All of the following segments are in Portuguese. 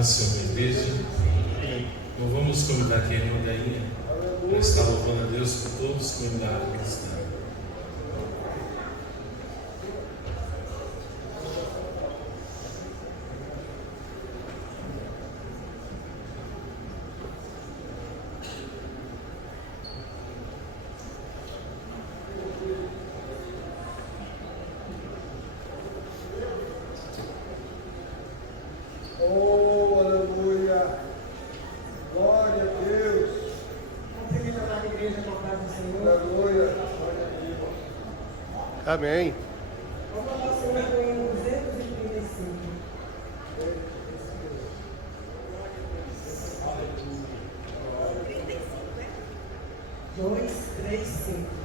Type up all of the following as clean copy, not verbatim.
Paz, Senhor, igreja. Não vamos convidar aqui a irmã Dainha para estar louvando a Deus por todos os convidados que estão. Oh, aleluia! Glória a Deus! Vamos celebrar a igreja com a paz do Senhor. Aleluia! Amém. Vamos ao nosso hino em 235. 2, 3, 5.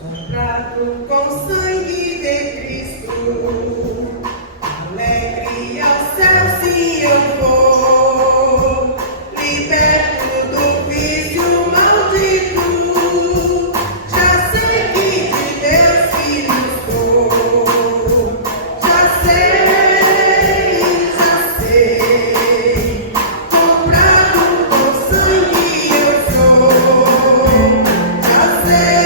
Comprado com sangue de Cristo, alegre ao céu sim eu vou, liberto do vício maldito, já sei que de Deus filho sou, já sei, comprado com sangue eu sou, já sei.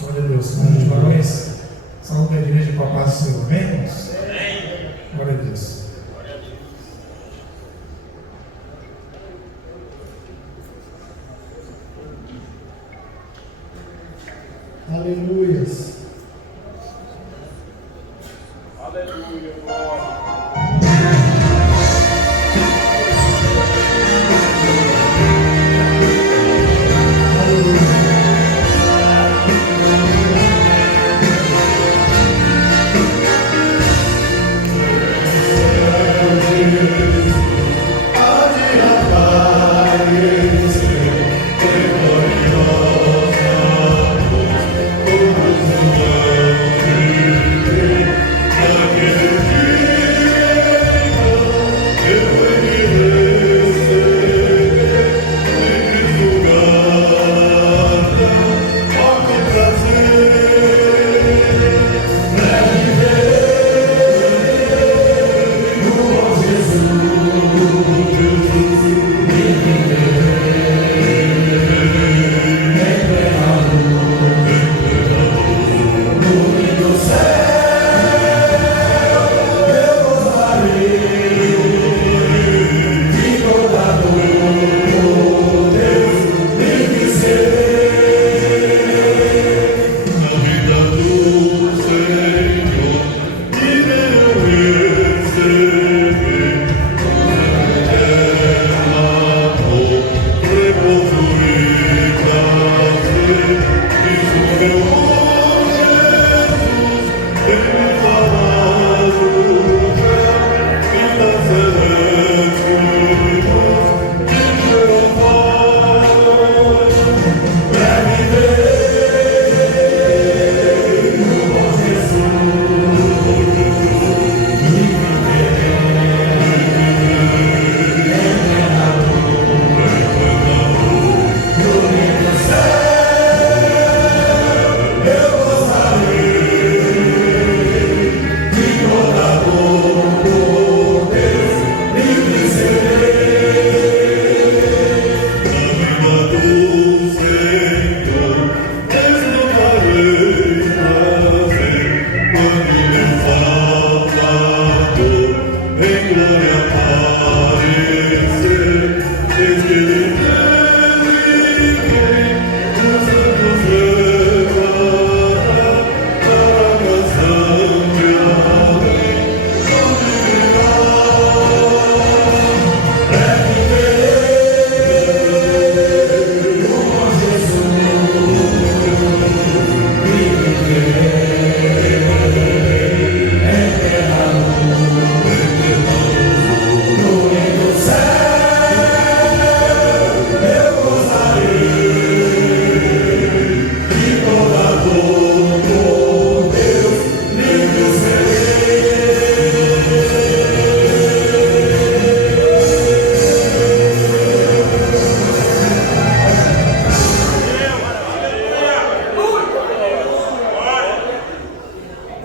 Glória a Deus. Senhor de varões, saúde da igreja com a paz do Senhor. Amém, irmãos? Glória a Deus. Aleluias. Aleluia, glória. Aleluia.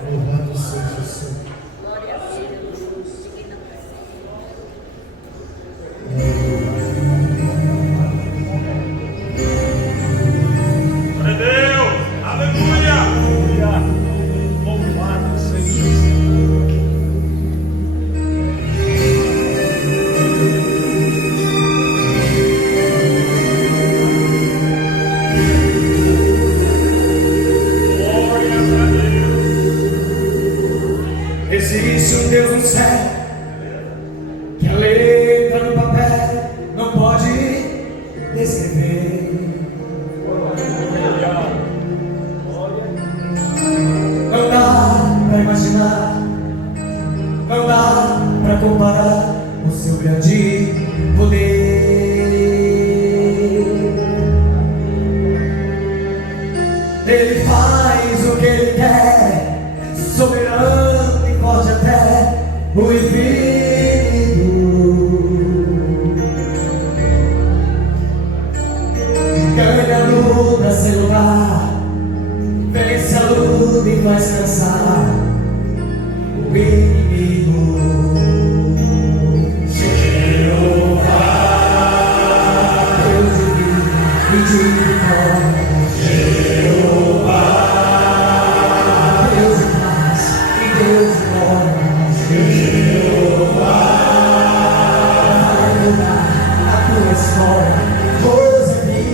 Louvado seja o Senhor. Glória a Deus. Aleluia. Louvado seja o Senhor. Glória a Deus. Existe um Deus no céu, que a letra no papel não pode descrever. Não dá para imaginar, não dá para comparar o seu grande poder. Ele faz o que ele quer, soberano e forte até o infinito. Ganha a luta sem lugar, vence a luta e faz cansar o inimigo. Jeová, Deus de vida e de vitória. Jeová, Deus de paz e Deus de glória. Jeová, vai mudar a tua história. Pois aqui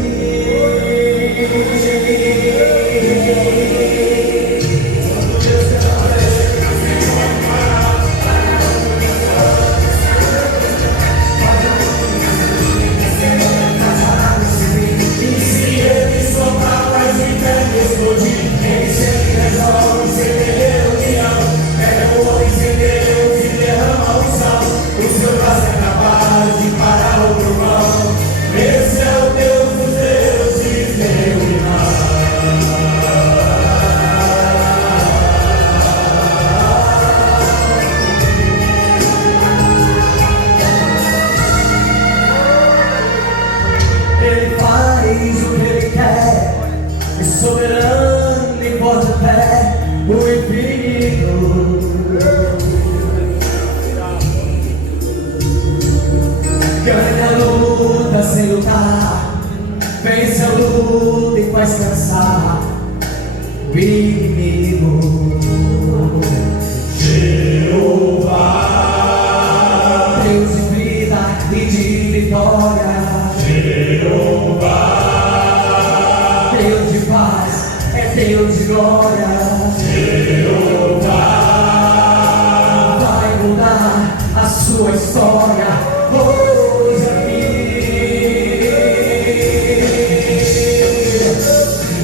e se ele soprar, faz o inferno explodir. Ele sempre resolve, sempre reunião. Pega o homem sem Deus e derrama o sal. O seu braço é capaz de parar o trovão. Esse é o Deus dos deuses, meu irmão. Ele faz o que ele quer, é soberano e forte até o infinito. Ganha a luta sem lutar, vence a luta e faz cansar o inimigo. Jeová, Deus de vida e de vitória. Jeová, Deus de paz, é Deus de glória. Jeová, vai mudar a sua história. Hoje aqui,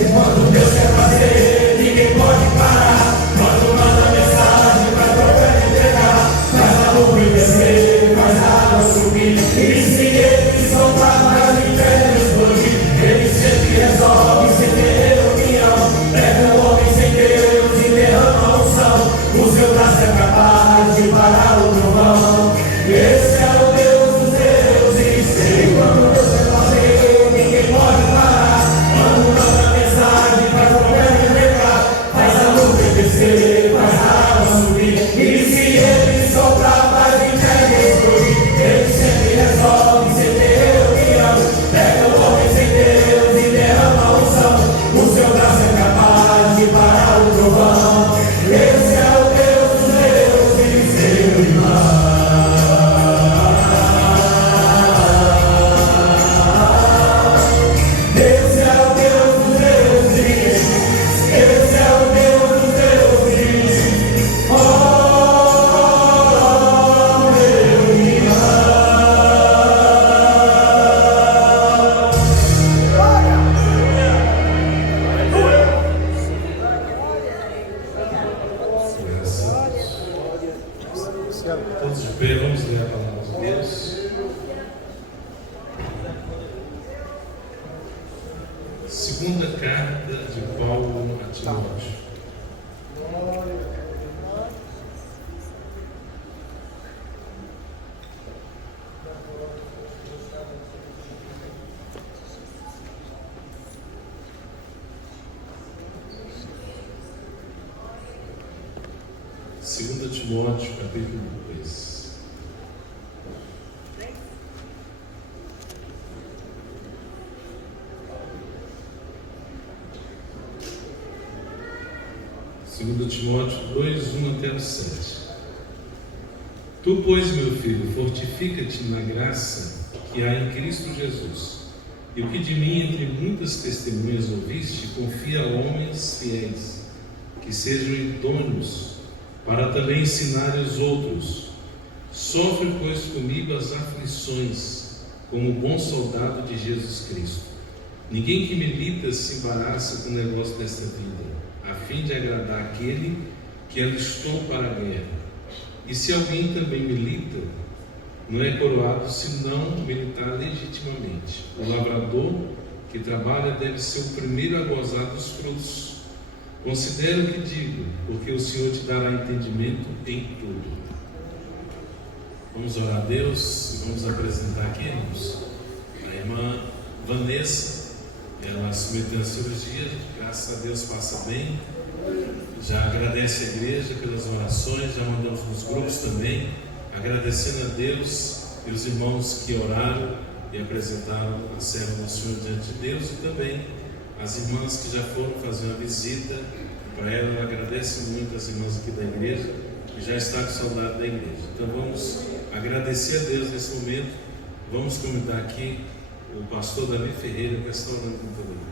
e quando Deus quer fazer, ninguém pode parar. Quando manda mensagem, vai profeta entregar. Faz a lua descer, faz a água subir. E se ele soltar, faz o inferno explodir. Ele sempre resolve, sem ter reunião. Pega o homem sem Deus Timóteo. Segunda Timóteo, capítulo 2. Segunda Timóteo 2, 1 até o 7. Tu, pois, meu filho, fortifica-te na graça que há em Cristo Jesus. E o que de mim, entre muitas testemunhas ouviste, confia a homens fiéis, que sejam idôneos para também ensinar os outros. Sofre, pois, comigo as aflições, como bom soldado de Jesus Cristo. Ninguém que milita se embaraça com o negócio desta vida, a fim de agradar aquele que alistou para a guerra. E se alguém também milita, não é coroado senão militar legitimamente. O lavrador que trabalha deve ser o primeiro a gozar dos frutos. Considera o que digo, porque o Senhor te dará entendimento em tudo. Vamos orar a Deus e vamos apresentar aqui, irmãos, a irmã Vanessa. Ela submeteu a cirurgia, graças a Deus passa bem. Já agradece a igreja pelas orações, já mandamos nos grupos também, agradecendo a Deus pelos irmãos que oraram e apresentaram a serva do Senhor diante de Deus, e também as irmãs que já foram fazer uma visita para ela. Agradece muito as irmãs aqui da igreja, que já está com saudade da igreja. Então vamos agradecer a Deus nesse momento. Vamos convidar aqui o pastor Davi Ferreira, que está orando com toda a igreja.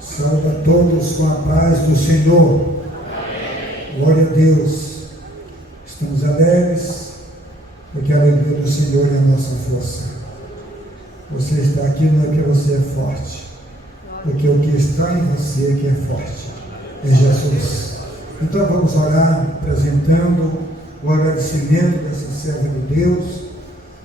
Salve a todos com a paz do Senhor. Amém. Glória a Deus. Estamos alegres, porque a alegria do Senhor é a nossa força. Você está aqui não é porque você é forte, porque o que está em você é que é forte, é Jesus. Então vamos orar, apresentando o agradecimento dessa serva de Deus.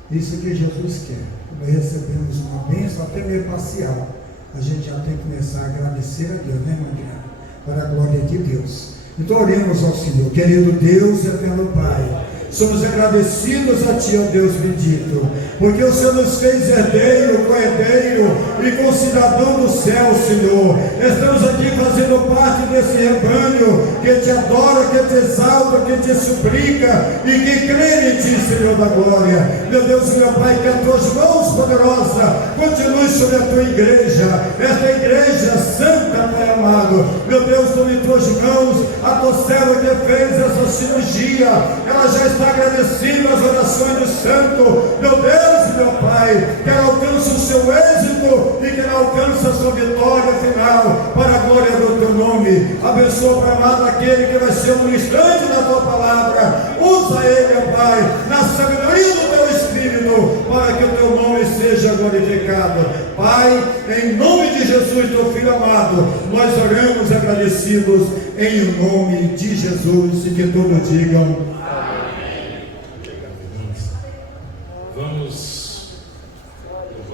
Isso que Jesus quer. Quando recebemos uma bênção, até meio parcial, a gente já tem que começar a agradecer a Deus, né, irmã Diana? Para a glória de Deus. Então oremos ao Senhor. Querido Deus e eterno Pai, somos agradecidos a Ti, ó Deus bendito, porque o Senhor nos fez herdeiro, co-herdeiro e concidadão do céu, Senhor. Estamos aqui fazendo parte desse rebanho que Te adora, que Te exalta, que Te suplica e que crê em Ti, Senhor da glória. Meu Deus e meu Pai, que as Tuas mãos poderosas continuem sobre a Tua igreja, esta igreja santa, Pai amado. Meu Deus, tome em Tuas mãos a Tua serva que fez essa cirurgia. Ela já está agradecendo as orações do santo. Meu Deus e meu Pai, que ela alcance o seu êxito e que ela alcance a sua vitória final para a glória do Teu nome. Abençoa, Pai amado, aquele que vai ser um ministrante da Tua palavra. Usa ele, ó Pai, na sabedoria do Teu Espírito, para que o Teu nome seja glorificado. Pai, em nome de Jesus, Teu Filho amado, nós oramos agradecidos em nome de Jesus, e que todos digam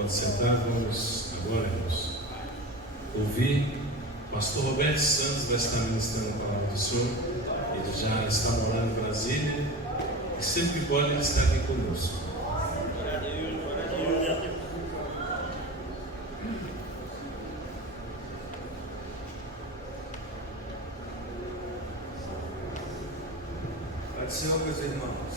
sentar. Vamos agora, irmãos, ouvir o pastor Roberto Santos. Vai estar ministrando a palavra do Senhor. Ele já está morando em Brasília e sempre que pode ele está aqui conosco. Pai do Senhor, meus irmãos.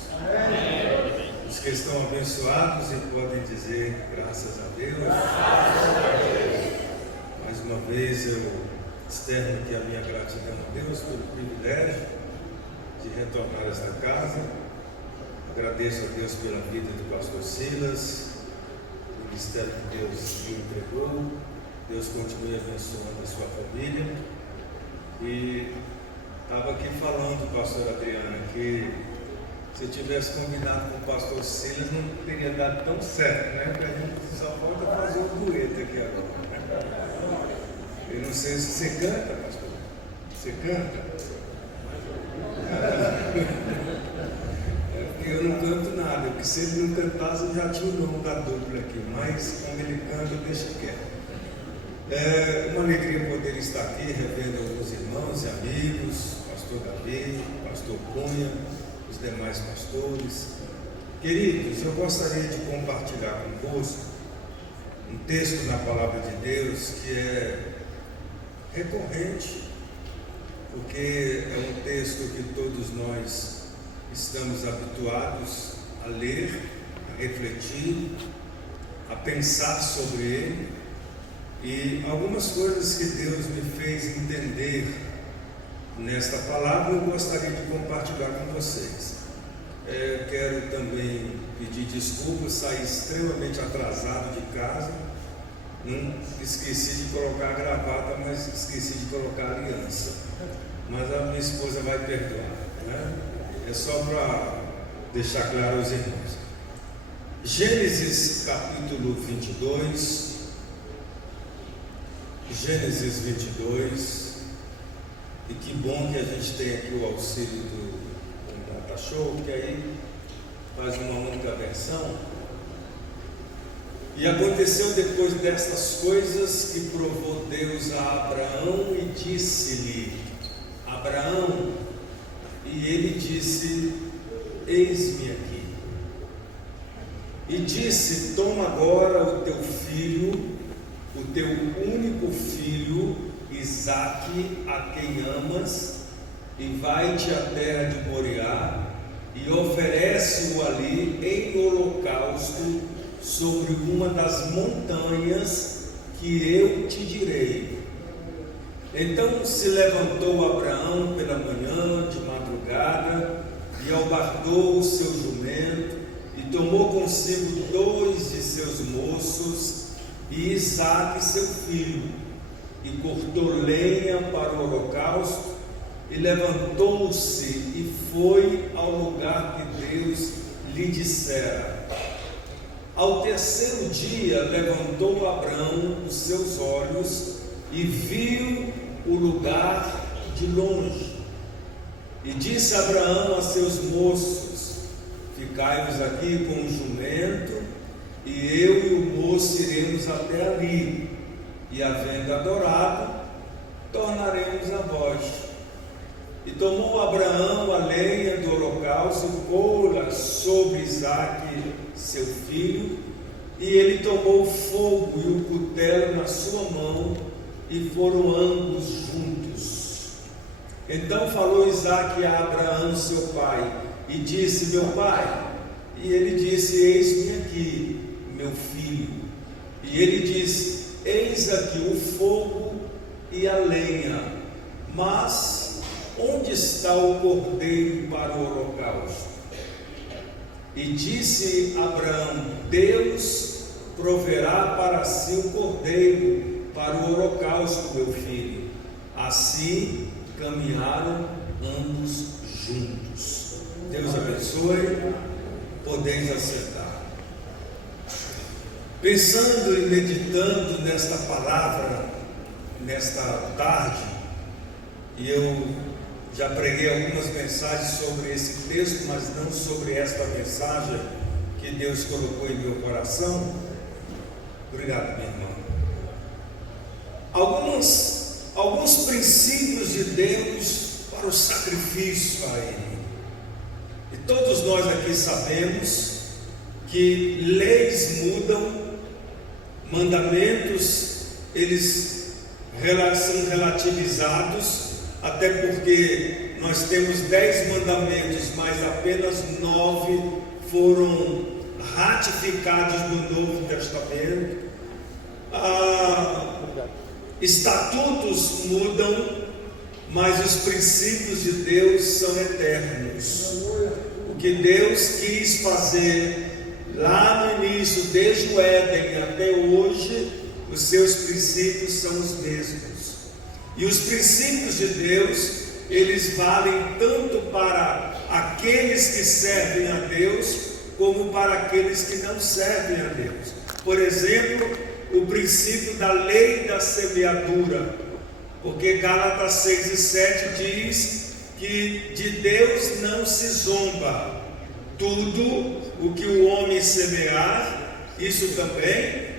Os que estão abençoados e podem dizer graças a Deus. Mais uma vez eu externo aqui a minha gratidão a Deus pelo privilégio de retornar a esta casa. Agradeço a Deus pela vida do pastor Silas, o ministério que Deus me entregou. Deus continue abençoando a sua família. E estava aqui falando, pastor Adriana, que se eu tivesse combinado com o pastor Silas, não teria dado tão certo, né? Porque a gente só falta fazer um dueto aqui agora, né? Eu não sei se você canta, pastor. Você canta? É porque eu não canto nada, porque se ele não cantasse, eu já tinha o nome da dupla aqui. Mas como ele canta, deixa quieto. É uma alegria poder estar aqui revendo alguns irmãos e amigos, pastor Davi, pastor Cunha, os demais pastores. Queridos, eu gostaria de compartilhar convosco um texto na palavra de Deus que é recorrente, porque é um texto que todos nós estamos habituados a ler, a refletir, a pensar sobre ele, e algumas coisas que Deus me fez entender nesta palavra eu gostaria de compartilhar com vocês. Quero também pedir desculpas, saí extremamente atrasado de casa, não esqueci de colocar a gravata, mas esqueci de colocar a aliança, mas a minha esposa vai perdoar, né? É só para deixar claro aos irmãos. Gênesis capítulo 22, Gênesis 22, e que bom que a gente tem aqui o auxílio do Data Show, que aí faz uma única versão. E aconteceu depois destas coisas que provou Deus a Abraão e disse-lhe: Abraão, e ele disse: eis-me aqui. E disse: toma agora o teu filho, o teu único filho, Isaque, a quem amas, e vai-te à terra de Moriá, e oferece-o ali em holocausto sobre uma das montanhas que eu te direi. Então se levantou Abraão pela manhã, de madrugada, e albardou o seu jumento, e tomou consigo 2 de seus moços, e Isaque seu filho, e cortou lenha para o holocausto, e levantou-se e foi ao lugar que Deus lhe dissera. Ao terceiro dia levantou Abraão os seus olhos e viu o lugar de longe. E disse Abraão a seus moços: ficai-vos aqui com o jumento, e eu e o moço iremos até ali, e havendo adorado, tornaremos a vós. E tomou Abraão a lenha do holocausto e pô-la sobre Isaque, seu filho, e ele tomou o fogo e o cutelo na sua mão, e foram ambos juntos. Então falou Isaque a Abraão, seu pai, e disse: meu pai. E ele disse: eis-me aqui, meu filho. E ele disse: eis aqui o fogo e a lenha, mas onde está o cordeiro para o holocausto? E disse Abraão: Deus proverá para si o cordeiro para o holocausto, meu filho. Assim caminharam ambos juntos. Deus abençoe. Podeis assentar. Pensando e meditando nesta palavra, nesta tarde, e eu já preguei algumas mensagens sobre esse texto, mas não sobre esta mensagem que Deus colocou em meu coração. Obrigado, minha irmã. Alguns princípios de Deus para o sacrifício a Ele. E todos nós aqui sabemos que leis mudam, mandamentos eles são relativizados, até porque nós temos 10 mandamentos, mas apenas 9 foram ratificados no Novo Testamento. Estatutos mudam, mas os princípios de Deus são eternos. O que Deus quis fazer lá no início, desde o Éden até hoje, os seus princípios são os mesmos. E os princípios de Deus, eles valem tanto para aqueles que servem a Deus, como para aqueles que não servem a Deus. Por exemplo, o princípio da lei da semeadura, porque Gálatas 6 e 7 diz que de Deus não se zomba. Tudo o que o homem semear, isso também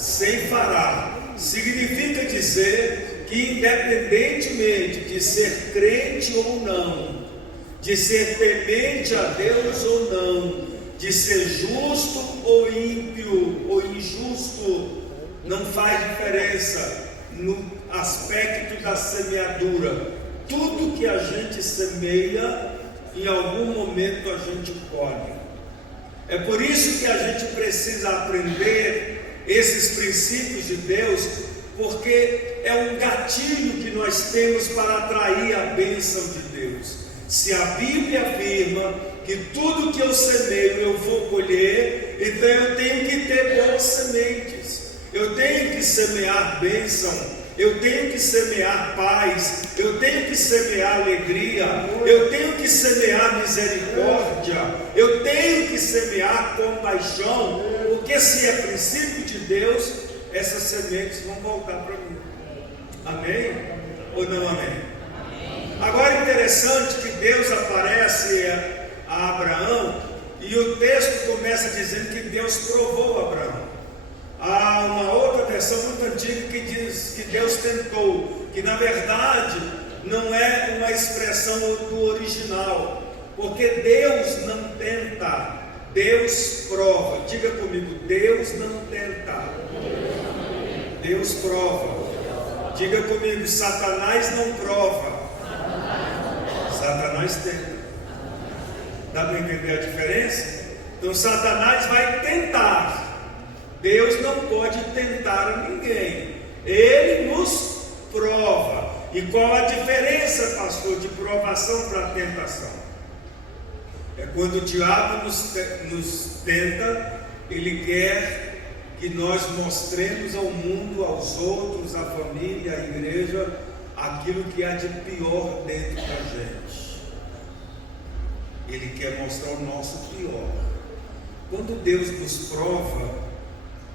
ceifará. Significa dizer que, independentemente de ser crente ou não, de ser temente a Deus ou não, de ser justo ou ímpio ou injusto, não faz diferença no aspecto da semeadura. Tudo que a gente semeia, em algum momento a gente colhe. É por isso que a gente precisa aprender esses princípios de Deus, porque é um gatilho que nós temos para atrair a bênção de Deus. Se a Bíblia afirma que tudo que eu semeio eu vou colher, então eu tenho que ter boas sementes, eu tenho que semear bênção, eu tenho que semear paz, eu tenho que semear alegria, eu tenho que semear misericórdia, eu tenho que semear compaixão, porque se é princípio de Deus, essas sementes vão voltar para mim. Amém? Ou não amém? Agora, interessante que Deus aparece a Abraão e o texto começa dizendo que Deus provou Abraão. Há uma outra versão muito antiga que diz que Deus tentou, que na verdade não é uma expressão do original, porque Deus não tenta, Deus prova. Diga comigo, Deus não tenta, Deus prova. Diga comigo, Satanás não prova, Satanás tenta. Dá para entender a diferença? Então Satanás vai tentar, Deus não pode tentar ninguém, Ele nos prova. E qual a diferença, pastor, de provação para tentação? É quando o diabo nos tenta, ele quer que nós mostremos ao mundo, aos outros, à família, à igreja, aquilo que há de pior dentro da gente. Ele quer mostrar o nosso pior. Quando Deus nos prova,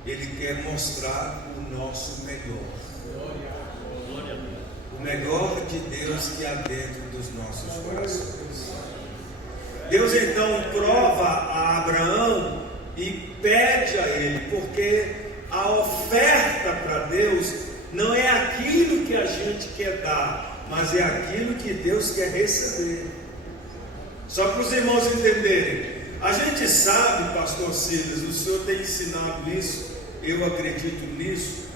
Ele quer mostrar o nosso melhor. O melhor de Deus que há dentro dos nossos corações. Deus então prova a Abraão e pede a ele, porque a oferta para Deus não é aquilo que a gente quer dar, mas é aquilo que Deus quer receber. Só para os irmãos entenderem, a gente sabe, pastor Silas, o senhor tem ensinado isso, eu acredito nisso,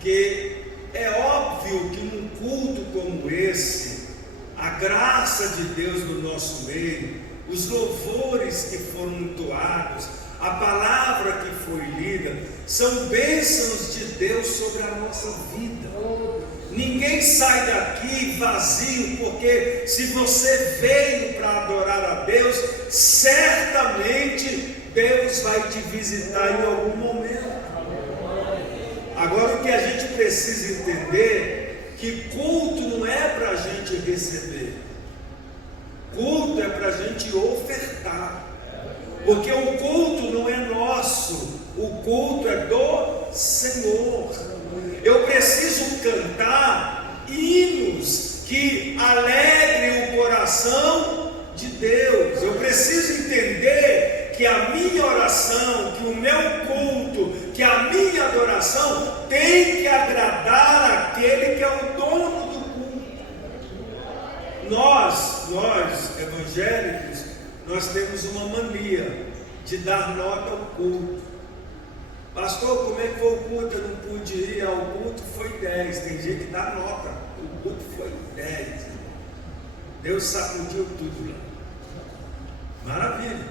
que é óbvio que num culto como esse, a graça de Deus no nosso meio, os louvores que foram entoados, a palavra que foi lida, são bênçãos de Deus sobre a nossa vida. Ninguém sai daqui vazio, porque se você veio para adorar a Deus, certamente Deus vai te visitar em algum momento. Agora, o que a gente precisa entender, que culto não é para a gente receber, culto é para a gente ofertar, porque o culto não é nosso, o culto é do Senhor. Eu preciso cantar hinos que alegrem o coração de Deus. Eu preciso entender que a minha oração, que o meu culto, que a minha adoração tem que agradar aquele que é o dono do culto. Nós evangélicos, nós temos uma mania de dar nota ao culto. Pastor, como é que foi o culto? Eu não pude ir ao culto, foi 10. Tem gente que dá nota, o culto foi 10. Deus sacudiu tudo lá. Maravilha.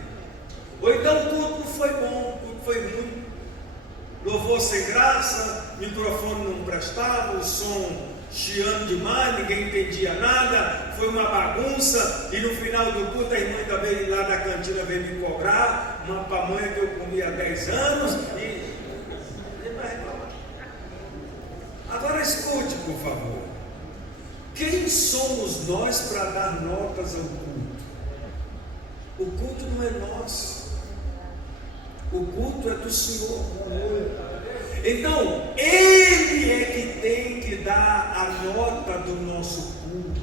Ou então o culto não foi bom, o culto foi ruim. Louvor sem graça, microfone não prestava, o som chiando demais, ninguém entendia nada, foi uma bagunça, e no final do culto a irmã ainda veio lá da cantina, veio me cobrar uma pamonha que eu comia há 10 anos, e agora escute, por favor, quem somos nós para dar notas ao culto? O culto não é nosso, o culto é do Senhor. Então, Ele é que tem que dar a nota do nosso culto.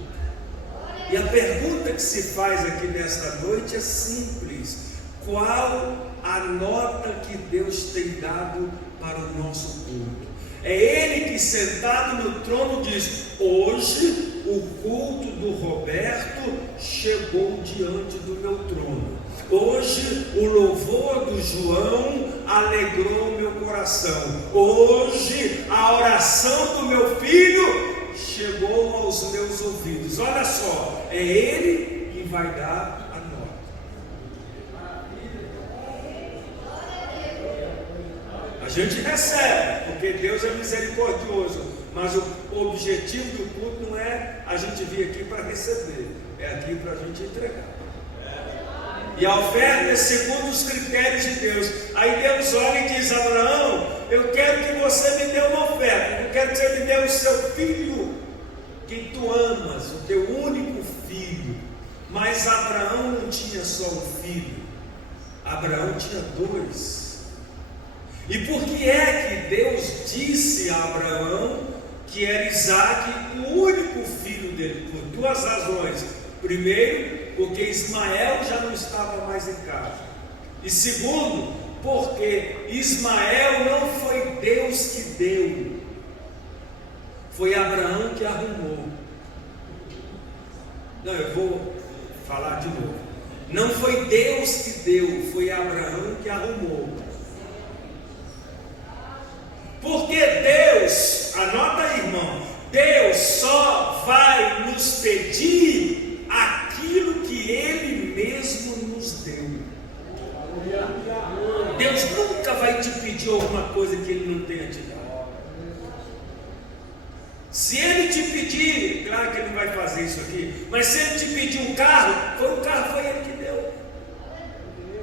E a pergunta que se faz aqui nesta noite é simples: qual a nota que Deus tem dado para o nosso culto. É Ele que, sentado no trono, diz: hoje o culto do Roberto chegou diante do meu trono. Hoje o louvor do João alegrou meu coração. Hoje a oração do meu filho chegou aos meus ouvidos. Olha só, é Ele que vai dar a nota. A gente recebe, porque Deus é misericordioso, mas o objetivo do culto não é a gente vir aqui para receber, é aqui para a gente entregar. E a oferta é segundo os critérios de Deus. Aí Deus olha e diz: Abraão, eu quero que você me dê uma oferta, eu quero que você me dê o seu filho, que tu amas, o teu único filho. Mas Abraão não tinha só um filho, Abraão tinha dois. E por que é que Deus disse a Abraão que era Isaque o único filho dele? Por duas razões. Primeiro, porque Ismael já não estava mais em casa. E segundo, porque Ismael não foi Deus que deu, foi Abraão que arrumou. Não, eu vou falar de novo. Não foi Deus que deu, foi Abraão que arrumou. Porque Deus, anota aí, irmão, Deus só vai nos pedir aquilo que Ele mesmo nos deu. Deus nunca vai te pedir alguma coisa que Ele não tenha te dado. Se Ele te pedir, claro que Ele não vai fazer isso aqui, mas se Ele te pedir um carro, foi Ele que deu.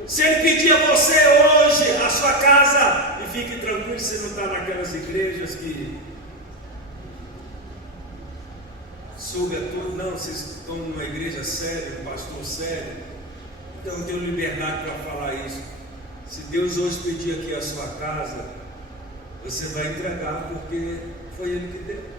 Se Ele pedir a você hoje a sua casa, e fique tranquilo, você não está naquelas igrejas que suga tudo, não, vocês estão numa igreja séria, um pastor sério, então eu tenho liberdade para falar isso. Se Deus hoje pedir aqui a sua casa, você vai entregar, porque foi Ele que deu.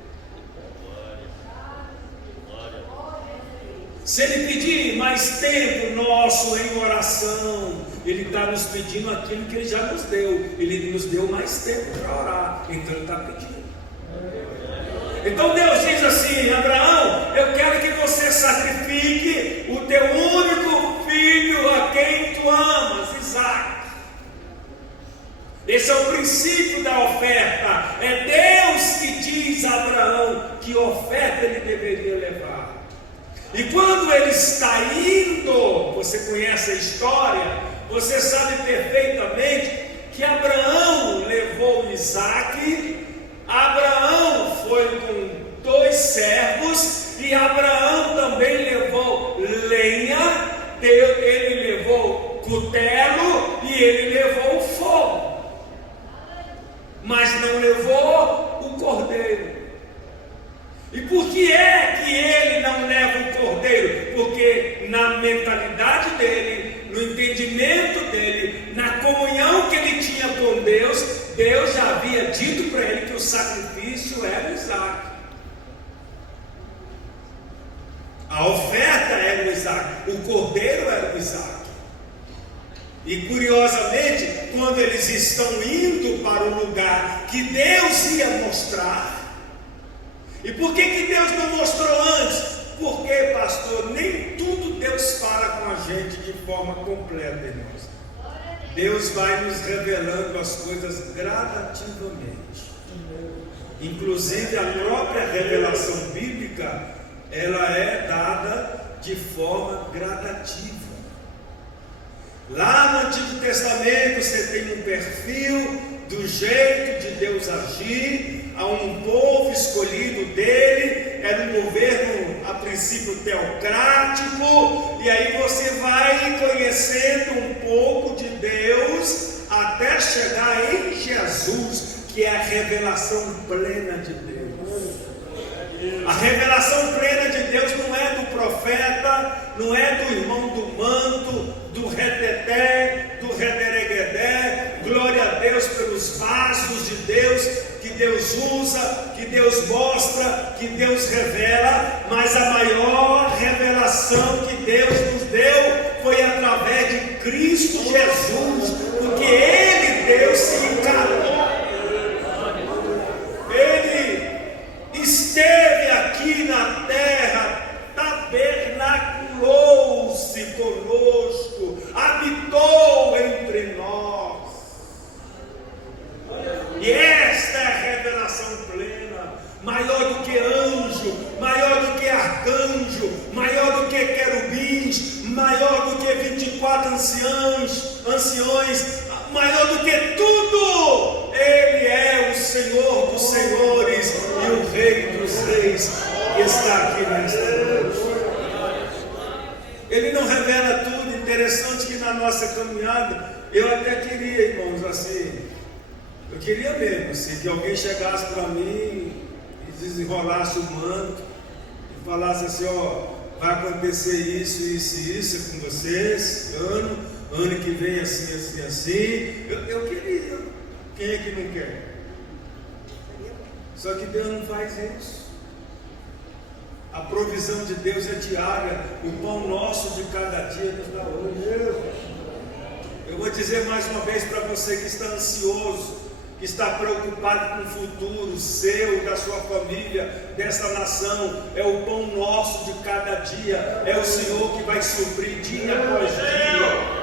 Se Ele pedir mais tempo nosso em oração, Ele está nos pedindo aquilo que Ele já nos deu. Ele nos deu mais tempo para orar, então Ele está pedindo. Então Deus diz assim: Abraão, eu quero que você sacrifique o teu único filho a quem tu amas, Isaque. Esse é o princípio da oferta. É Deus que diz a Abraão que oferta ele deveria levar. E quando ele está indo, você conhece a história, você sabe perfeitamente que Abraão levou Isaque, Abraão foi com 2 servos, e Abraão também levou lenha, ele levou cutelo e ele levou o fogo, mas não levou o cordeiro. E por que é que ele não leva o cordeiro? Porque na mentalidade dele, no entendimento dele, na comunhão que ele tinha com Deus, Deus já havia dito para ele que o sacrifício era o Isaque. A oferta era o Isaque, o cordeiro era o Isaque. E curiosamente, quando eles estão indo para o lugar que Deus ia mostrar, e por que Deus não mostrou antes? Porque, pastor, nem tudo Deus fala com a gente de forma completa, irmãos. Deus vai nos revelando as coisas gradativamente. Inclusive a própria revelação bíblica, ela é dada de forma gradativa. Lá no Antigo Testamento você tem um perfil do jeito de Deus agir, a um povo escolhido dele, era um governo a princípio teocrático, e aí você vai conhecendo um pouco de Deus até chegar em Jesus, que é a revelação plena de Deus. A revelação plena de Deus não é do profeta, não é do irmão do manto, do reteté, do redereguedé. Glória a Deus pelos vasos de Deus que Deus usa, que Deus mostra, que Deus revela. Mas a maior revelação que Deus nos deu foi através de Cristo Jesus, porque Ele, Deus, se encarnou. maior do que anjo, maior do que arcanjo, maior do que querubins, maior do que 24 anciões, maior do que tudo. Ele é o Senhor dos senhores e o Rei dos reis que está aqui nesta noite. Ele não revela tudo. Interessante que na nossa caminhada, eu até queria, irmãos, assim, eu queria mesmo, assim, que alguém chegasse para mim e desenrolasse o manto e falasse assim, ó, vai acontecer isso, isso e isso com vocês, ano que vem assim, assim, assim. Eu queria. Quem é que não quer? Só que Deus não faz isso. A provisão de Deus é diária. O pão nosso de cada dia nos dá hoje. Eu vou dizer mais uma vez para você que está ansioso, que está preocupado com o futuro seu, da sua família, dessa nação. É o pão nosso de cada dia. É o Senhor que vai suprir dia após dia.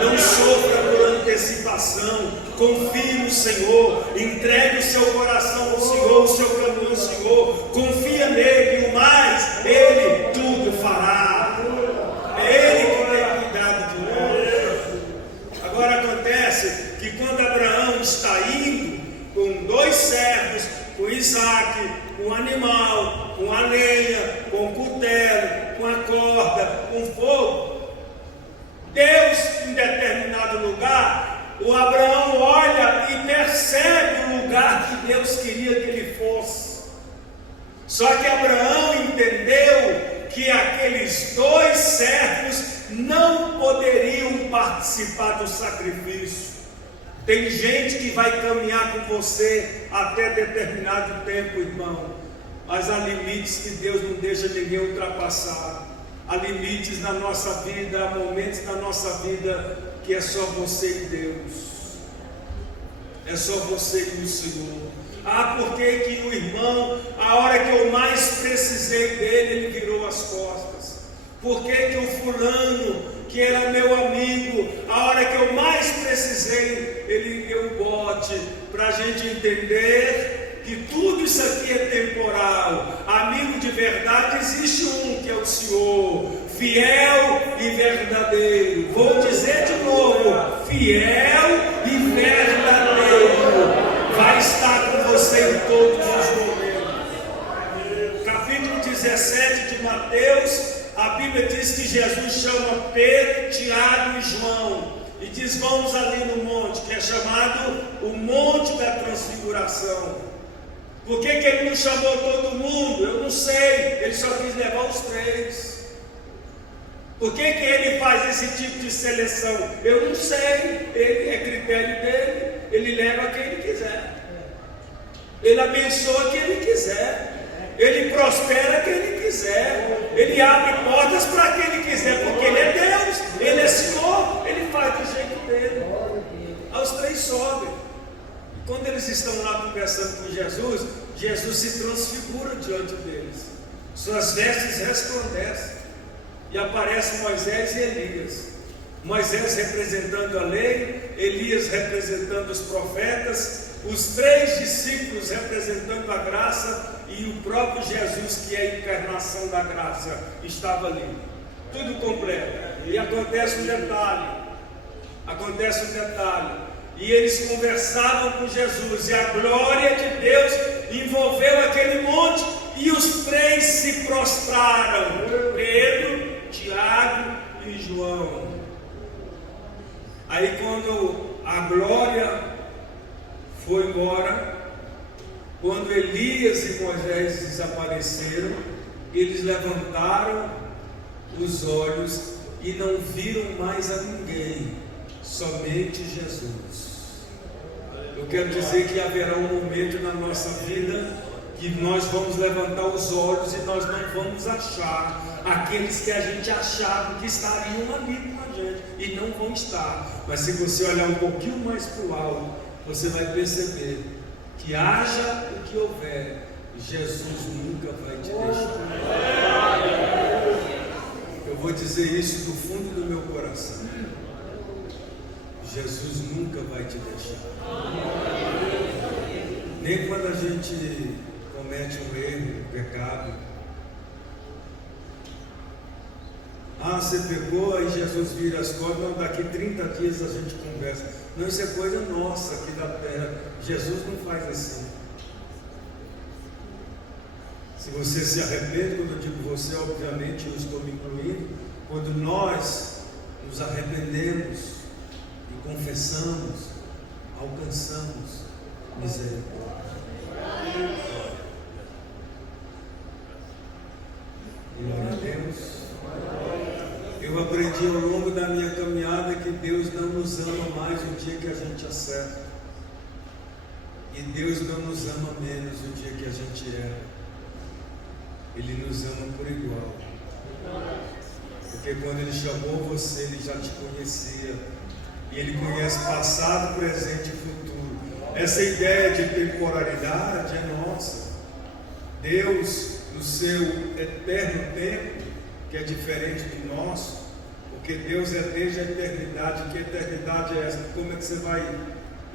Não sofra por antecipação, confie no Senhor, entregue o seu coração ao Senhor, o seu caminho ao Senhor, confia nele, e o mais, Ele tudo fará. É Ele que tem cuidado de nós. Agora acontece que quando Abraão está indo com 2 servos, com Isaac, com o animal, com a lenha, com o cutelo, com a corda, com o fogo, Deus, em determinado lugar, o Abraão olha e percebe o lugar que Deus queria que ele fosse. Só que Abraão entendeu que aqueles 2 servos não poderiam participar do sacrifício. Tem gente que vai caminhar com você até determinado tempo, irmão, mas há limites que Deus não deixa ninguém ultrapassar. Há limites na nossa vida, há momentos na nossa vida que é só você e Deus. É só você e o Senhor. Ah, por que que o irmão, a hora que eu mais precisei dele, ele virou as costas? Por que que o fulano, que era meu amigo, a hora que eu mais precisei, ele deu o bote? Para a gente entender que tudo isso aqui é temporal. Amigo de verdade existe um, que é o Senhor, fiel e verdadeiro. Vou dizer de novo, fiel e verdadeiro, vai estar com você em todos os momentos. Capítulo 17 de Mateus, a Bíblia diz que Jesus chama Pedro, Tiago e João e diz, vamos ali no monte, que é chamado o Monte da Transfiguração. Por que que ele não chamou todo mundo? Eu não sei, ele só quis levar os 3. Por que que ele faz esse tipo de seleção? Eu não sei, ele é critério dele, ele leva quem ele quiser, ele abençoa quem ele quiser, ele prospera quem ele quiser, ele abre portas para quem ele quiser, porque ele é Deus, ele é Senhor, ele faz do jeito dele. Os 3 sobem. Quando eles estão lá conversando com Jesus, Jesus se transfigura diante deles. Suas vestes resplandecem. E aparecem Moisés e Elias. Moisés representando a lei, Elias representando os profetas, os 3 discípulos representando a graça e o próprio Jesus, que é a encarnação da graça, estava ali. Tudo completo. E acontece um detalhe. E eles conversavam com Jesus, e a glória de Deus envolveu aquele monte, e os 3 se prostraram: Pedro, Tiago e João. Aí, quando a glória foi embora, quando Elias e Moisés desapareceram, eles levantaram os olhos e não viram mais a ninguém, somente Jesus. Eu quero dizer que haverá um momento na nossa vida que nós vamos levantar os olhos e nós não vamos achar aqueles que a gente achava que estariam ali com a gente, e não vão estar. Mas se você olhar um pouquinho mais para o alto, você vai perceber que haja o que houver, Jesus nunca vai te deixar. Eu vou dizer isso do fundo do meu coração. Jesus nunca vai te deixar. Nem quando a gente comete um erro, um pecado. Ah, você pecou, aí Jesus vira as costas, não, daqui 30 dias a gente conversa. Não, isso é coisa nossa aqui da terra. Jesus não faz assim. Se você se arrepende, quando eu digo você, obviamente eu estou me incluindo, quando nós nos arrependemos e confessamos, alcançamos misericórdia. Glória a Deus. Eu aprendi ao longo da minha caminhada que Deus não nos ama mais o dia que a gente acerta. E Deus não nos ama menos o dia que a gente erra. Ele nos ama por igual. Porque quando Ele chamou você, Ele já te conhecia. E Ele conhece passado, presente e futuro. Essa ideia de temporalidade é nossa. Deus, no seu eterno tempo, que é diferente do nosso, porque Deus é desde a eternidade. Que eternidade é essa? Como é que você vai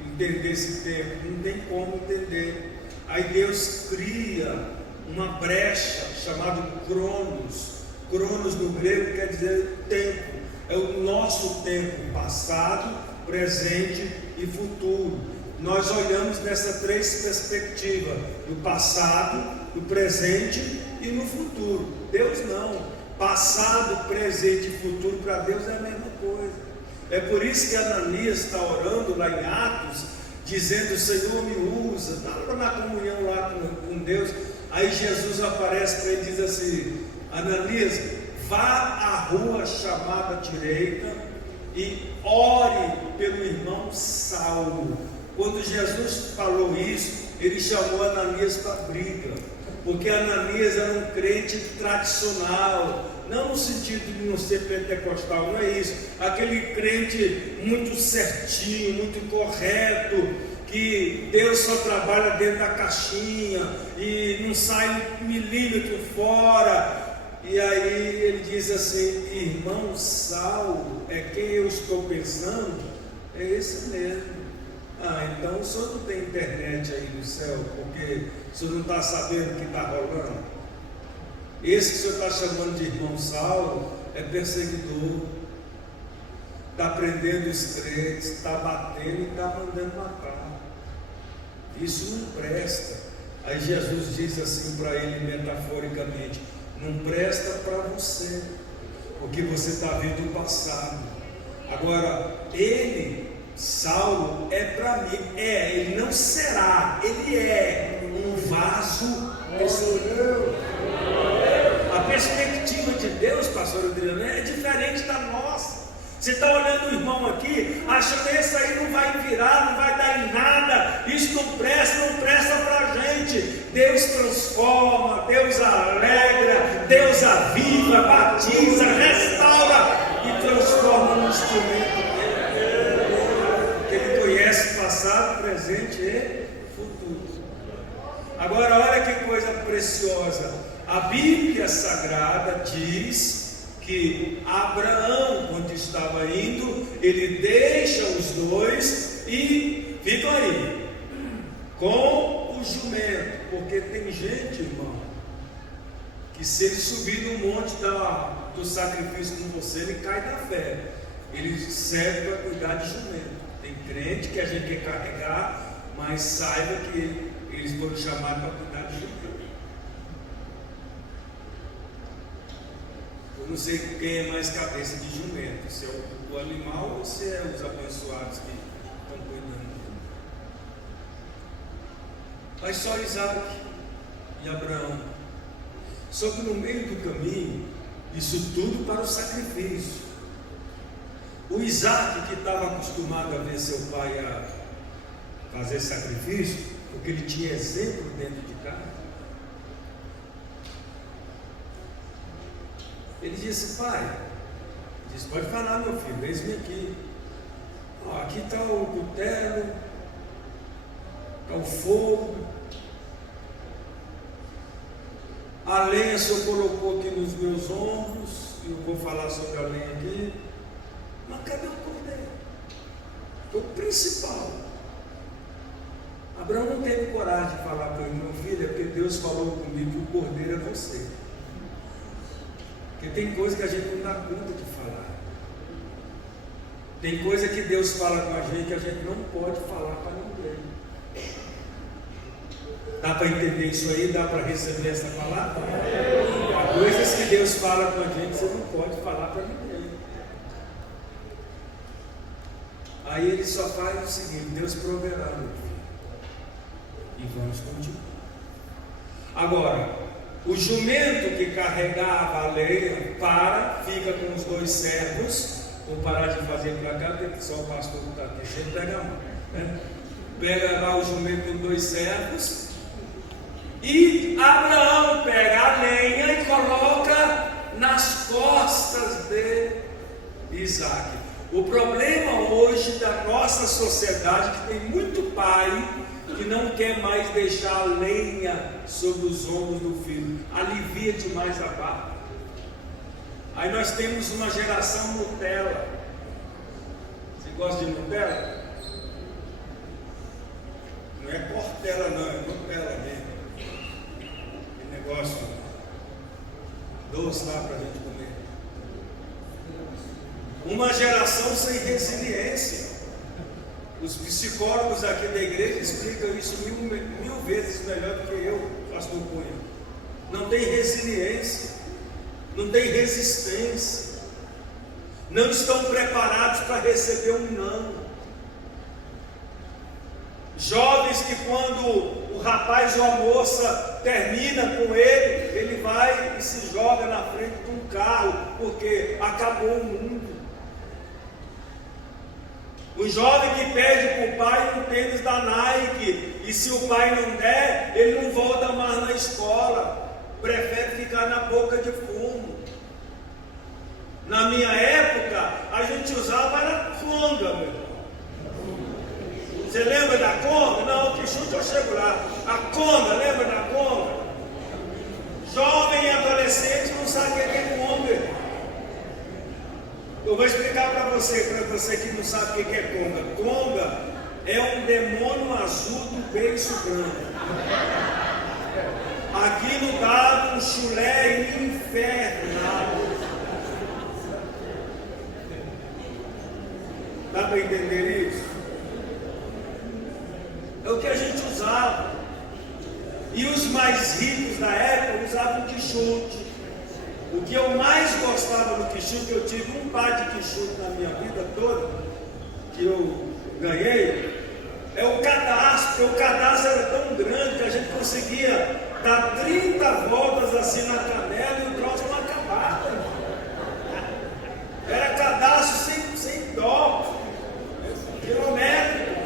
entender esse tempo? Não tem como entender. Aí Deus cria uma brecha chamada Cronos. Cronos no grego quer dizer tempo. É o nosso tempo, passado, presente e futuro. Nós olhamos nessas três perspectivas: no passado, no presente e no futuro. Deus não. Passado, presente e futuro para Deus é a mesma coisa. É por isso que Ananias está orando lá em Atos, dizendo: Senhor, me usa. Está na comunhão lá com Deus. Aí Jesus aparece para ele e diz assim: Ananias, vá à rua chamada direita e ore pelo irmão Saulo. Quando Jesus falou isso, ele chamou Ananias para a briga, porque Ananias era um crente tradicional, não no sentido de não ser pentecostal, não é isso, aquele crente muito certinho, muito correto, que Deus só trabalha dentro da caixinha e não sai um milímetro fora. E aí ele diz assim: irmão Saulo, é quem eu estou pensando? É esse mesmo. Ah, então o senhor não tem internet aí no céu, porque o senhor não está sabendo o que está rolando? Esse que o senhor está chamando de irmão Saulo é perseguidor, está prendendo os crentes, está batendo e está mandando matar. Isso não presta. Aí Jesus diz assim para ele metaforicamente: não presta para você, porque você está vendo o passado. Agora, ele, Saulo, é para mim, ele não será, ele é um vaso escolhido. A perspectiva de Deus, pastor Adriano, é diferente da nossa. Você está olhando o irmão aqui, achando que esse aí não vai virar, não vai dar em nada, isso não presta para a gente. Deus transforma, Deus alegra, Deus aviva, batiza, restaura e transforma no instrumento dele. Ele conhece passado, presente e futuro. Agora olha que coisa preciosa. A Bíblia Sagrada diz que Abraão, quando estava indo, ele deixa os dois e ficam aí com o jumento, porque tem gente, irmão, que se ele subir no monte do sacrifício com você, ele cai da fé. Ele serve para cuidar de jumento. Tem crente que a gente quer carregar, mas saiba que eles foram chamados para cuidar de jumento. Eu não sei quem é mais cabeça de jumento, se é o animal ou se é os abençoados que estão cuidando dele. Mas só Isaac e Abraão. Só que no meio do caminho, isso tudo para o sacrifício. O Isaac, que estava acostumado a ver seu pai a fazer sacrifício, porque ele tinha exemplo dentro de casa, ele disse: pai, disse, pode falar, meu filho, eis-me aqui. Aqui está o cutelo, está o fogo, a lenha o senhor colocou aqui nos meus ombros, e eu vou falar sobre a lenha aqui. Mas cadê o cordeiro? O principal. Abraão não teve coragem de falar para ele: meu filho, é porque Deus falou comigo que o cordeiro é você. Porque tem coisa que a gente não dá conta de falar. Tem coisa que Deus fala com a gente que a gente não pode falar para ninguém. Dá para entender isso aí? Dá para receber essa palavra? Há coisas que Deus fala com a gente, você não pode falar para ninguém. Aí ele só faz o seguinte: Deus proverá, meu filho. E vamos continuar. Agora, o jumento que carregava a lenha fica com os 2 servos. Vou parar de fazer para cá, porque só o pastor que está aqui sempre pega a mão, né? Pega lá o jumento com 2 servos. E Abraão pega a lenha e coloca nas costas de Isaac. O problema hoje da nossa sociedade é que tem muito pai que não quer mais deixar a lenha sobre os ombros do filho. Alivia demais a barra. Aí nós temos uma geração Nutella. Você gosta de Nutella? Não é Portela não, é Nutella mesmo. Negócio doce lá para a gente comer. Uma geração sem resiliência. Os psicólogos aqui da igreja explicam isso mil vezes melhor do que eu, pastor Cunha. Não tem resiliência, não tem resistência, não estão preparados para receber um não. Jovens que quando o rapaz ou a moça termina com ele, ele vai e se joga na frente de um carro, porque acabou o mundo. O jovem que pede para o pai um tênis da Nike, e se o pai não der, ele não volta mais na escola, prefere ficar na boca de fumo. Na minha época, a gente usava era conga, meu irmão. Você lembra da conga? Não, que chute eu chego lá. A conga, lembra da conga? Jovem e adolescente não sabe o que é conga. Eu vou explicar para você que não sabe o que é conga. Conga é um demônio azul do beiço grande. Aquilo dá um chulé infernal. Dá para entender isso? É o que a gente usava. E os mais ricos da época usavam quichute. O que eu mais gostava do quichute, eu tive um par de quichute na minha vida toda, que eu ganhei, é o cadastro. Porque o cadastro era tão grande que a gente conseguia dar 30 voltas assim na canela e o troço não acabava. Era cadastro sem dó, quilométrico.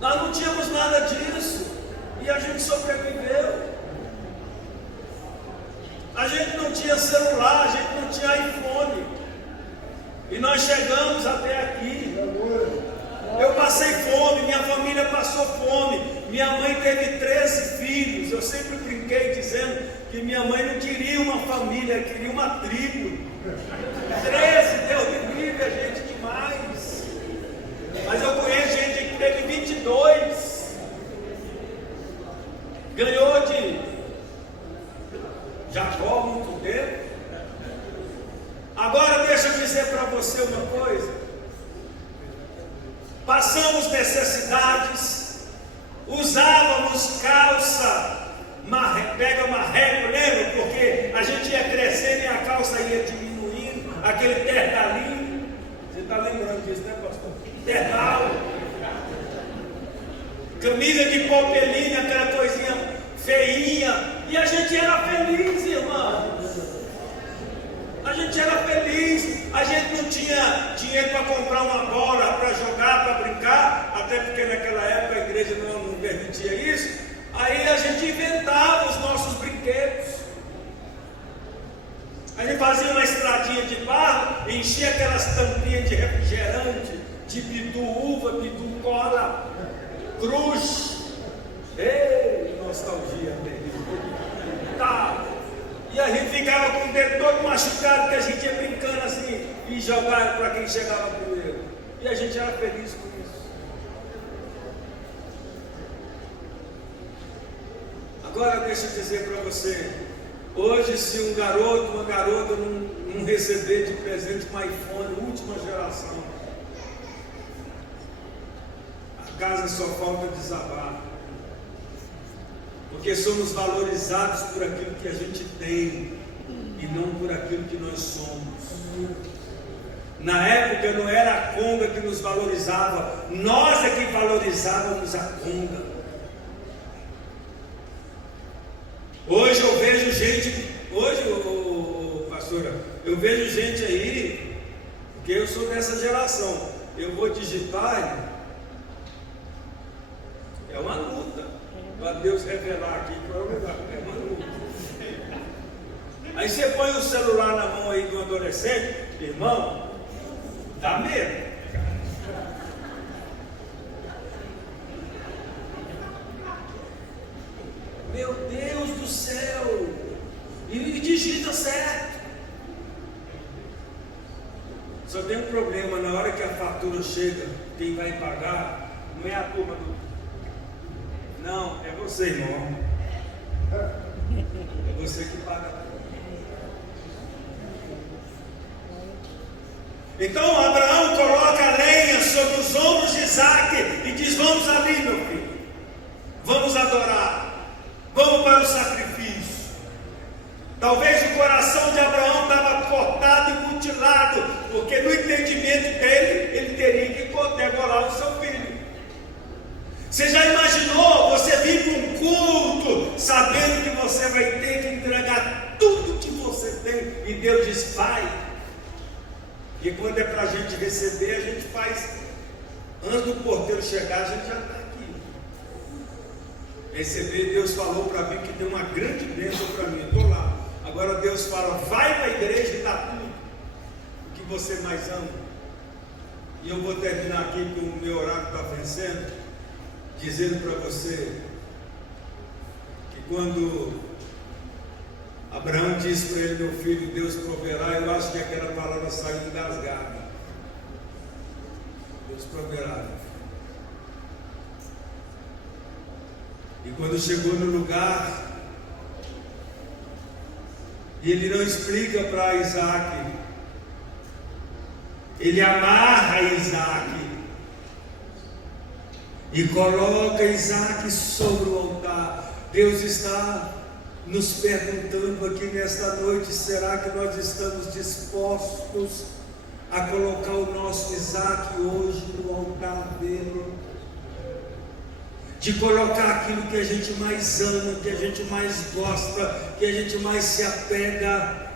Nós não tínhamos nada disso e a gente sobreviveu. A gente não tinha celular, a gente não tinha iPhone. E nós chegamos até aqui. Eu passei fome, minha família passou fome. Minha mãe teve 13 filhos. Eu sempre brinquei dizendo que minha mãe não queria uma família, queria uma tribo. 13, Deus me livre, a gente demais. Mas eu conheço gente que teve 22. Ganhou de Jacó há muito tempo. Agora deixa eu dizer para você uma coisa. Passamos necessidades, usávamos calça, pega marreco, lembra? Porque a gente ia crescendo e a calça ia diminuindo, aquele terdalinho. Você está lembrando disso, né, pastor? Terdal. Camisa de popelinha, aquela coisinha feinha. E a gente era feliz, irmãos. A gente era feliz. A gente não tinha dinheiro para comprar uma bola, para jogar, para brincar. Até porque naquela época a igreja não permitia isso. Aí a gente inventava os nossos brinquedos. A gente fazia uma estradinha de barro, enchia aquelas tampinhas de refrigerante, de bidu uva, bidu cola, cruz. Ei, nostalgia dele. Tá. E a gente ficava com o dedo todo machucado, que a gente ia brincando assim e jogava para quem chegava primeiro. E a gente era feliz com isso. Agora deixa eu dizer para você, hoje se um garoto, uma garota não receber de presente um iPhone, última geração, a casa só falta desabar. Porque somos valorizados por aquilo que a gente tem e não por aquilo que nós somos. Na época não era a conga que nos valorizava, nós é que valorizávamos a conga. Hoje eu vejo gente, pastora, eu vejo gente aí, porque eu sou dessa geração, eu vou digitar, é uma luta, para Deus revelar aqui qual é o lugar, é uma luta. Aí você põe o celular na mão aí do adolescente, irmão, dá medo. Meu Deus do céu! E digita certo. Só tem um problema, na hora que a fatura chega, quem vai pagar não é a turma do... Não, é você, irmão. É você que paga. Então Abraão coloca a lenha sobre os ombros de Isaac e diz: vamos ali, meu filho, vamos adorar, vamos para o sacrifício. Talvez o coração de Abraão estava cortado e mutilado, porque no entendimento dele, ele teria que degolar o seu filho. Você já imaginou você vir para um culto sabendo que você vai ter que entregar tudo que você tem, e Deus diz: vai. E quando é para a gente receber, a gente faz, antes do porteiro chegar, a gente já está aqui. Receber, Deus falou para mim que deu uma grande bênção para mim, eu estou lá. Agora Deus fala: vai para a igreja e dá tudo o que você mais ama. E eu vou terminar aqui com o meu oráculo está vencendo, dizendo para você que quando Abraão disse para ele: meu filho, Deus proverá, eu acho que aquela palavra saiu engasgada. Deus proverá. E quando chegou no lugar, ele não explica para Isaac, ele amarra Isaac e coloca Isaac sobre o altar. Deus está nos perguntando aqui nesta noite: será que nós estamos dispostos a colocar o nosso Isaac hoje no altar dele? De colocar aquilo que a gente mais ama, que a gente mais gosta, que a gente mais se apega.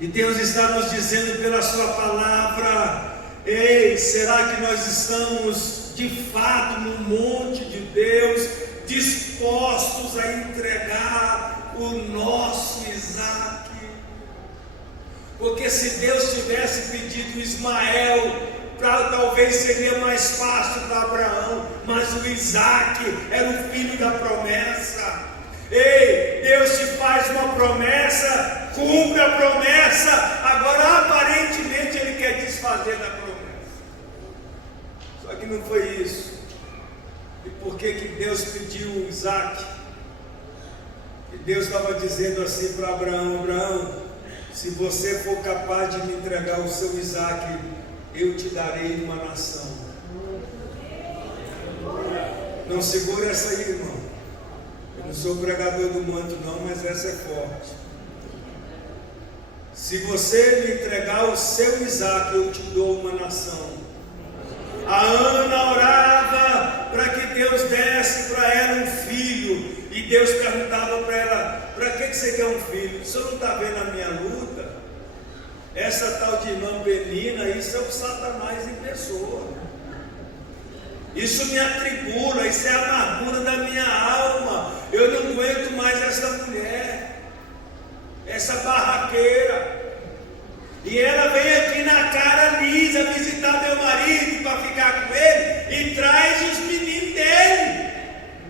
E Deus está nos dizendo pela sua palavra: ei, será que nós estamos de fato no monte de Deus, dispostos a entregar o nosso Isaac? Porque se Deus tivesse pedido Ismael, talvez seria mais fácil para Abraão, mas o Isaac era o filho da promessa. Ei, Deus te faz uma promessa, cumpre a promessa, agora aparentemente Ele quer desfazer da promessa. Só que não foi isso. E por que Deus pediu Isaac? E Deus estava dizendo assim para Abraão: Abraão, se você for capaz de me entregar o seu Isaac, eu te darei uma nação. Não segura essa aí, irmão. Eu não sou pregador do manto não, mas essa é forte. Se você me entregar o seu Isaac, eu te dou uma nação. A Ana orava para que Deus desse para ela um filho. E Deus perguntava para ela: para que você quer um filho? O senhor não está vendo a minha luta? Essa tal de irmã Penina, isso é o Satanás em pessoa. Isso me atribula, isso é a amargura da minha alma. Eu não aguento mais essa mulher, essa barraqueira. E ela vem aqui na cara lisa visitar meu marido para ficar com ele e traz os meninos dele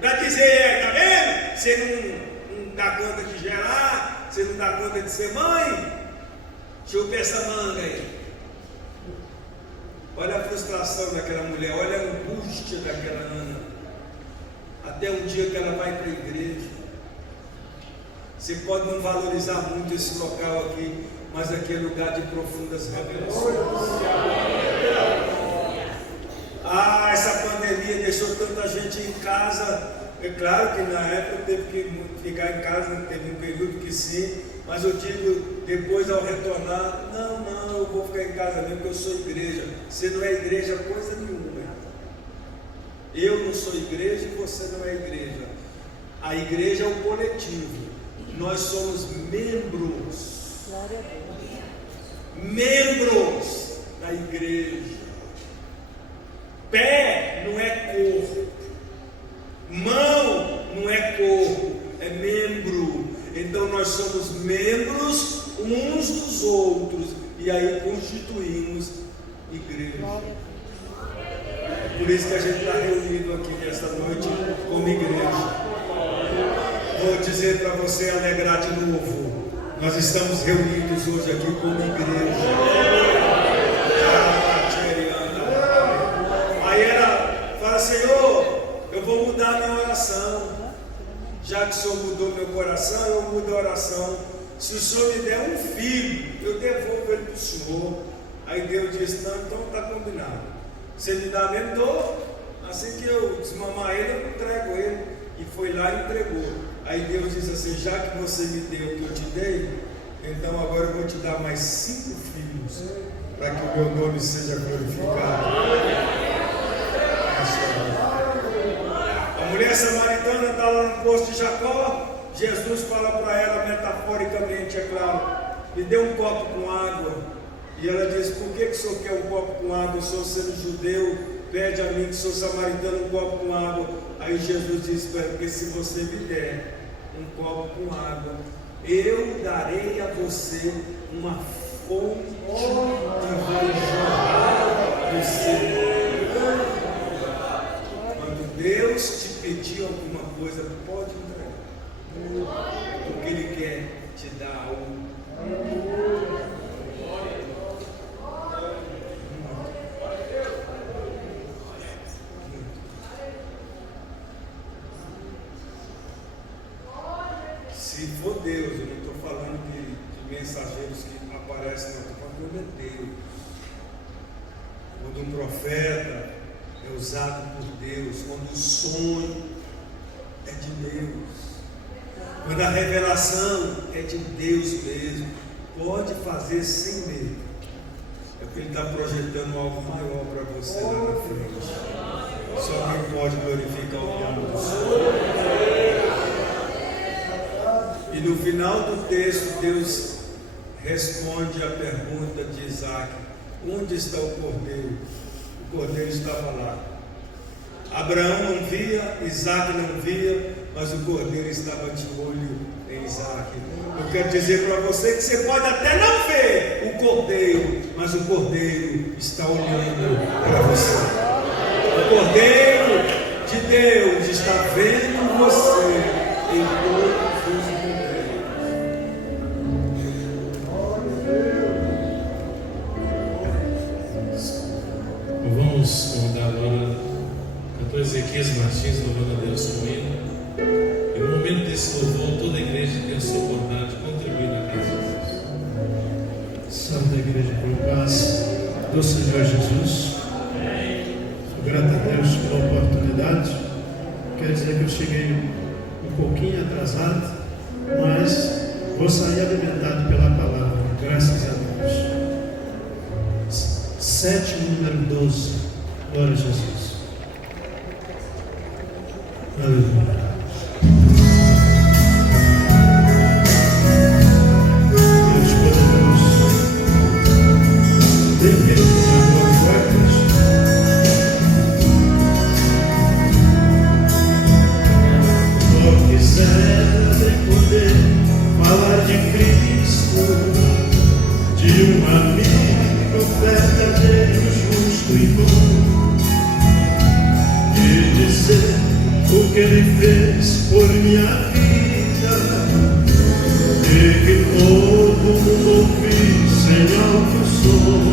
para dizer: tá vendo? Você não dá conta de gerar, você não dá conta de ser mãe. Chupa essa manga aí. Olha a frustração daquela mulher, olha a angústia daquela Ana. Até um dia que ela vai para a igreja. Você pode não valorizar muito esse local aqui, mas aqui é lugar de profundas revelações. Ah, essa pandemia deixou tanta gente em casa. É claro que na época teve que ficar em casa, teve um período que sim, mas eu digo, depois ao retornar, não, eu vou ficar em casa mesmo porque eu sou igreja. Você não é igreja coisa nenhuma. Eu não sou igreja e você não é igreja. A igreja é o coletivo. Nós somos membros. Membros da igreja. Pé não é corpo. Mão não é corpo, é membro. Então nós somos membros uns dos outros e aí constituímos igreja. É por isso que a gente está reunido aqui nesta noite como igreja. Vou dizer para você alegrar de novo. Nós estamos reunidos hoje aqui como igreja. Aí ela fala, Senhor, eu vou mudar minha oração. Já que o Senhor mudou meu coração, eu mudo a oração. Se o Senhor me der um filho, eu devolvo ele para o Senhor. Aí Deus disse, não, então está combinado. Você me dá mesmo, dou. Assim que eu desmamar ele, eu entrego ele. E foi lá e entregou. Aí Deus disse assim, já que você me deu o que eu te dei, então agora eu vou te dar mais 5 filhos, para que o meu nome seja glorificado. A mulher samaritana está lá no poço de Jacó. Jesus fala para ela metaforicamente, é claro, me dê um copo com água. E ela diz, por que o senhor quer um copo com água? O senhor sendo judeu, pede a mim que sou samaritano um copo com água. Aí Jesus disse para ela, porque se você me der um copo com água, eu darei a você uma fonte que vai jorrar do seu. Quando Deus te pedir alguma coisa, pode entregar, porque Ele quer te dar algo. Se for Deus, eu não estou falando de mensageiros que aparecem, não, estou falando de Deus. Quando um profeta é usado por Deus, quando o sonho é de Deus, quando a revelação é de Deus mesmo, pode fazer sem medo. É porque Ele está projetando algo maior para você lá na frente. Só quem pode glorificar o nome do Senhor. E no final do texto, Deus responde a pergunta de Isaac: onde está o cordeiro? O cordeiro estava lá. Abraão não via, Isaac não via, mas o cordeiro estava de olho em Isaac. Eu quero dizer para você que você pode até não ver o cordeiro, mas o cordeiro está olhando para você. O cordeiro de Deus está vendo você em todos os momentos. Vamos convidar agora cantor Ezequias Martins louvando a Deus comigo. E no momento desse louvor, toda a igreja tem a sua vontade de contribuir na casa de Deus. Santa Igreja por paz do Senhor Jesus. Sou grato a Deus pela oportunidade. Quer dizer que eu cheguei um pouquinho atrasado, mas vou sair alimentado pela palavra, graças a Deus. Sétimo, número 12. Glória a Jesus. Aleluia. Deus poderoso, Deus quando quiser poder falar de Cristo, de um amigo verdadeiro, justo e bom, e dizer o que Ele fez por minha vida, e que todo mundo ouve sem alto som.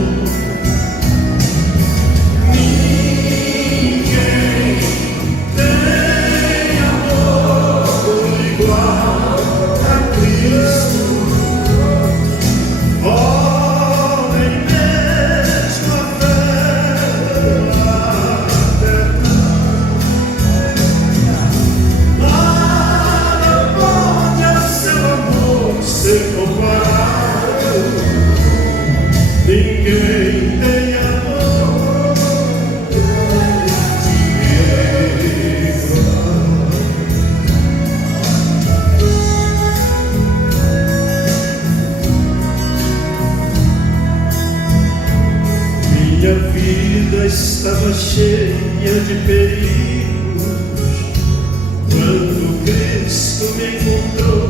encontrou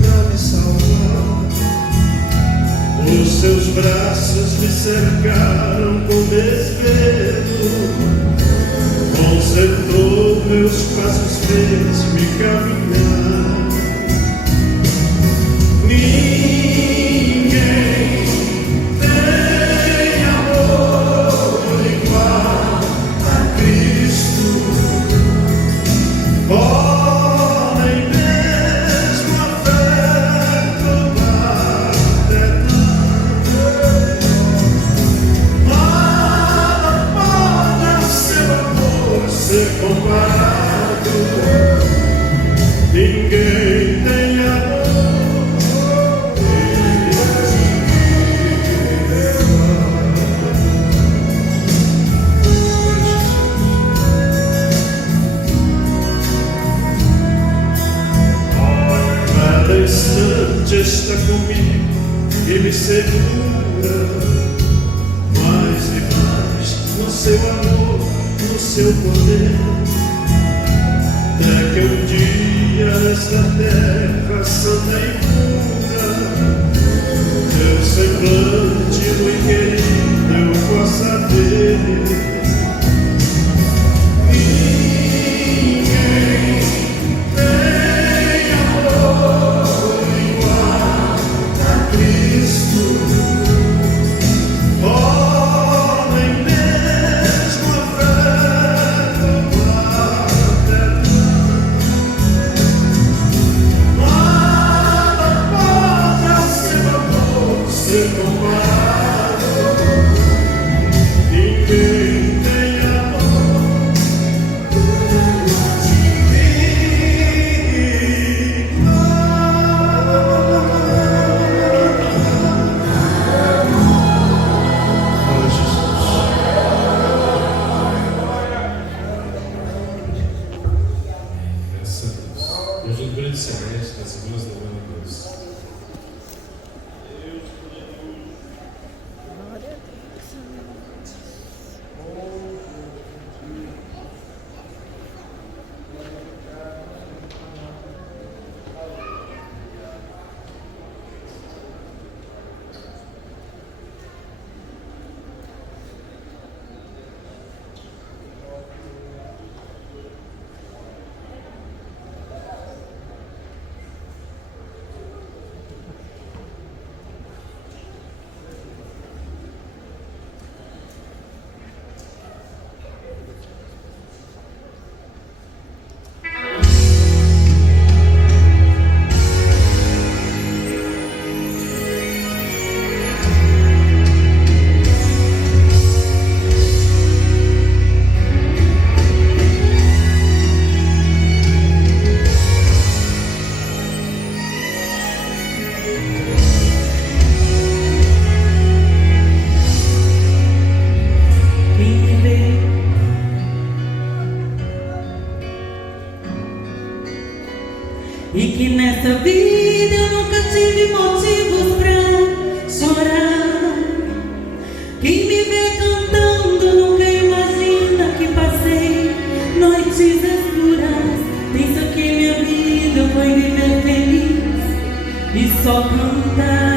para me salvar. Os seus braços me cercaram com desvelo, consertou meus passos, fez-me caminhar. Ninguém tem amor igual a Cristo. Nem mesmo afeto paternal. Nada pode a seu amor ser comparado. Ninguém tem amor. Está comigo e me segura, mais e mais no seu amor, no seu poder, até que um dia esta terra santa e pura, teu semblante muito querido eu possa ver. E que nessa vida eu nunca tive motivos pra chorar. Quem me vê cantando nunca imagina que passei noites escuras. Pensa que minha vida foi viver feliz e só cantar.